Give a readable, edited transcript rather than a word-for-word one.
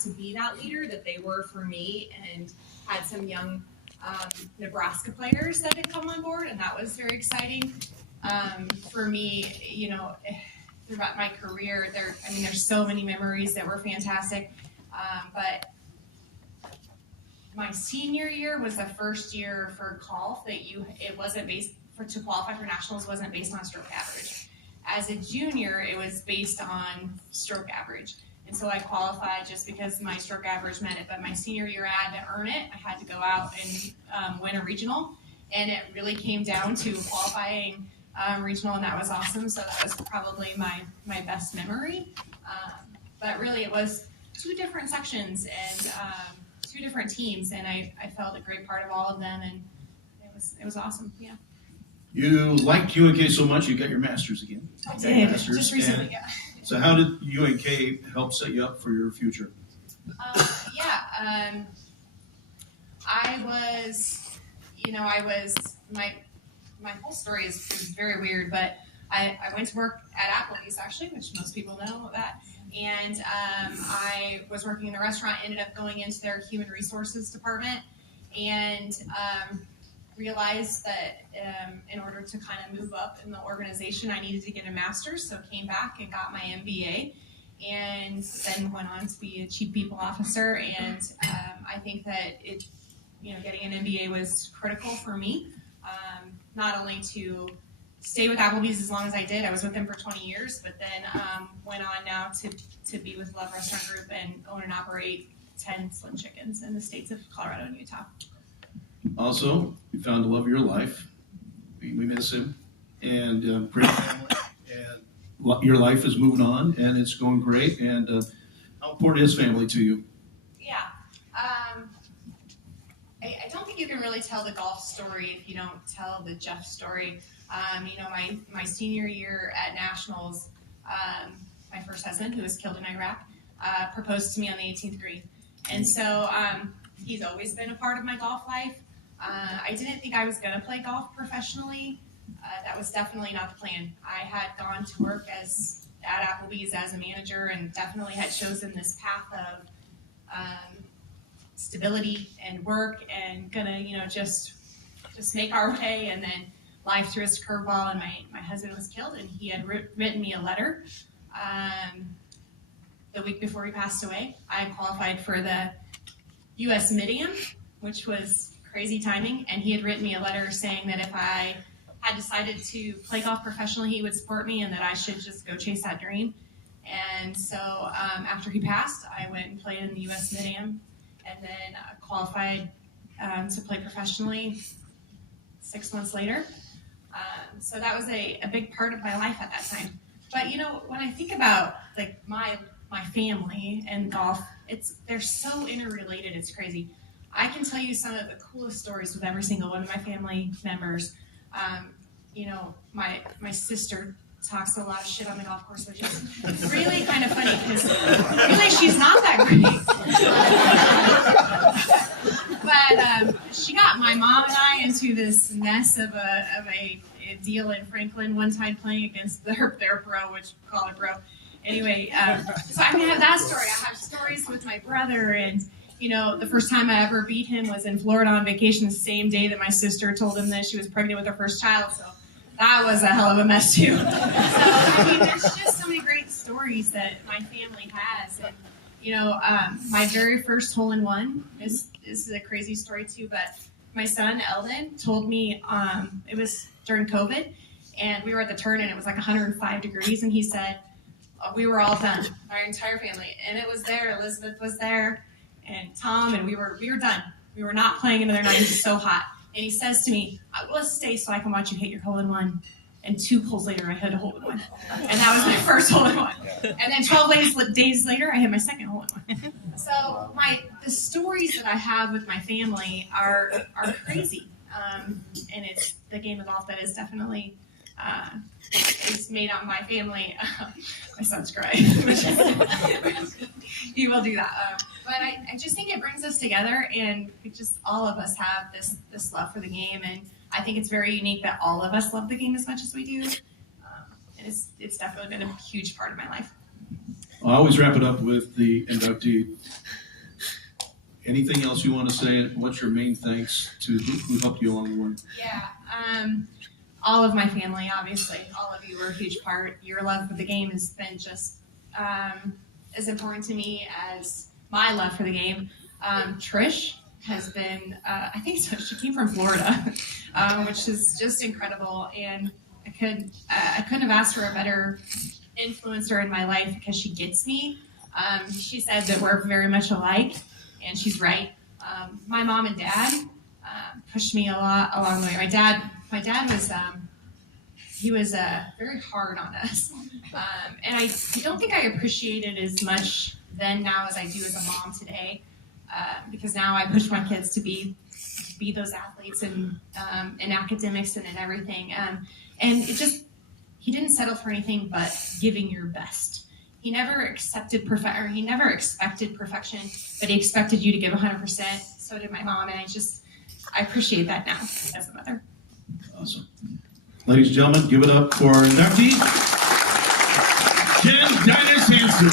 got to be that leader that they were for me, and had some young Nebraska players that had come on board, and that was very exciting. For me, throughout my career, there's so many memories that were fantastic. But my senior year was the first year for golf that it wasn't based to qualify for nationals wasn't based on stroke average. As a junior, it was based on stroke average. And so I qualified just because my stroke average meant it. But my senior year, I had to earn it. I had to go out and win a regional. And it really came down to qualifying regional, and that was awesome. So that was probably my best memory. But really, it was 2 different sections and 2 different teams, and I felt a great part of all of them, and it was awesome. Yeah. You liked UNK so much, you got your master's again. I did, just recently, yeah. So how did UNK help set you up for your future? My whole story is very weird, but I went to work at Applebee's, actually, which most people know that. And I was working in the restaurant, ended up going into their human resources department, and realized that in order to kind of move up in the organization, I needed to get a master's. So came back and got my MBA, and then went on to be a chief people officer. And I think that getting an MBA was critical for me, not only to stay with Applebee's as long as I did. I was with them for 20 years, but then went on now to be with Love Restaurant Group and own and operate 10 Slim Chickens in the states of Colorado and Utah. Also, you found the love of your life. We miss him, and pretty family, and your life is moving on, and it's going great. And how important is family to you? Yeah, I don't think you can really tell the golf story if you don't tell the Jeff story. My senior year at nationals, my first husband, who was killed in Iraq, proposed to me on the 18th green, and so he's always been a part of my golf life. I didn't think I was going to play golf professionally. That was definitely not the plan. I had gone to work at Applebee's as a manager, and definitely had chosen this path of stability and work, and gonna just make our way. And then life threw us a curveball, and my husband was killed, and he had written me a letter the week before he passed away. I qualified for the U.S. Mid-Am, which was crazy timing, and he had written me a letter saying that if I had decided to play golf professionally, he would support me, and that I should just go chase that dream. And so after he passed, I went and played in the U.S. Mid-Am, and then qualified to play professionally 6 months later. So that was a big part of my life at that time. But when I think about like my family and golf, they're so interrelated. It's crazy. I can tell you some of the coolest stories with every single one of my family members. My sister talks a lot of shit on the golf course, which is really kind of funny because really she's not that great. But she got my mom and I into this mess of a deal in Franklin one time playing against their pro, which we call it pro. Anyway, so I have that story. I have stories with my brother, and the first time I ever beat him was in Florida on vacation the same day that my sister told him that she was pregnant with her first child. So that was a hell of a mess too. So, there's just so many great stories that my family has. And, my very first hole-in-one is a crazy story too, but my son, Eldon, told me it was during COVID, and we were at the turn, and it was like 105 degrees, and he said, we were all done, our entire family. And it was there, Elizabeth was there, and Tom, and we were done. We were not playing another night. It was so hot. And he says to me, let's stay so I can watch you hit your hole-in-one. And 2 holes later, I hit a hole-in-one. And that was my first hole-in-one. And then 12 days later, I hit my second hole-in-one. So the stories that I have with my family are crazy. And it's the game of golf that is definitely is made on my family. My son's crying. He will do that. But I just think it brings us together, and all of us have this love for the game, and I think it's very unique that all of us love the game as much as we do. And it's definitely been a huge part of my life. I always wrap it up with the inductee. Anything else you want to say? What's your main thanks to who helped you along the way? Yeah, all of my family, obviously. All of you were a huge part. Your love for the game has been just as important to me as my love for the game. Trish has been, I think so, she came from Florida, which is just incredible. And I couldn't have asked for a better influencer in my life because she gets me. She said that we're very much alike, and she's right. My mom and dad pushed me a lot along the way. My dad was he was very hard on us, and I don't think I appreciate it as much then now as I do as a mom today, because now I push my kids to be those athletes and in academics and in everything. And he didn't settle for anything but giving your best. He never accepted he never expected perfection, but he expected you to give 100%. So did my mom, and I appreciate that now as a mother. Awesome. Ladies and gentlemen, give it up for our inductee, Jen Diners Hansen.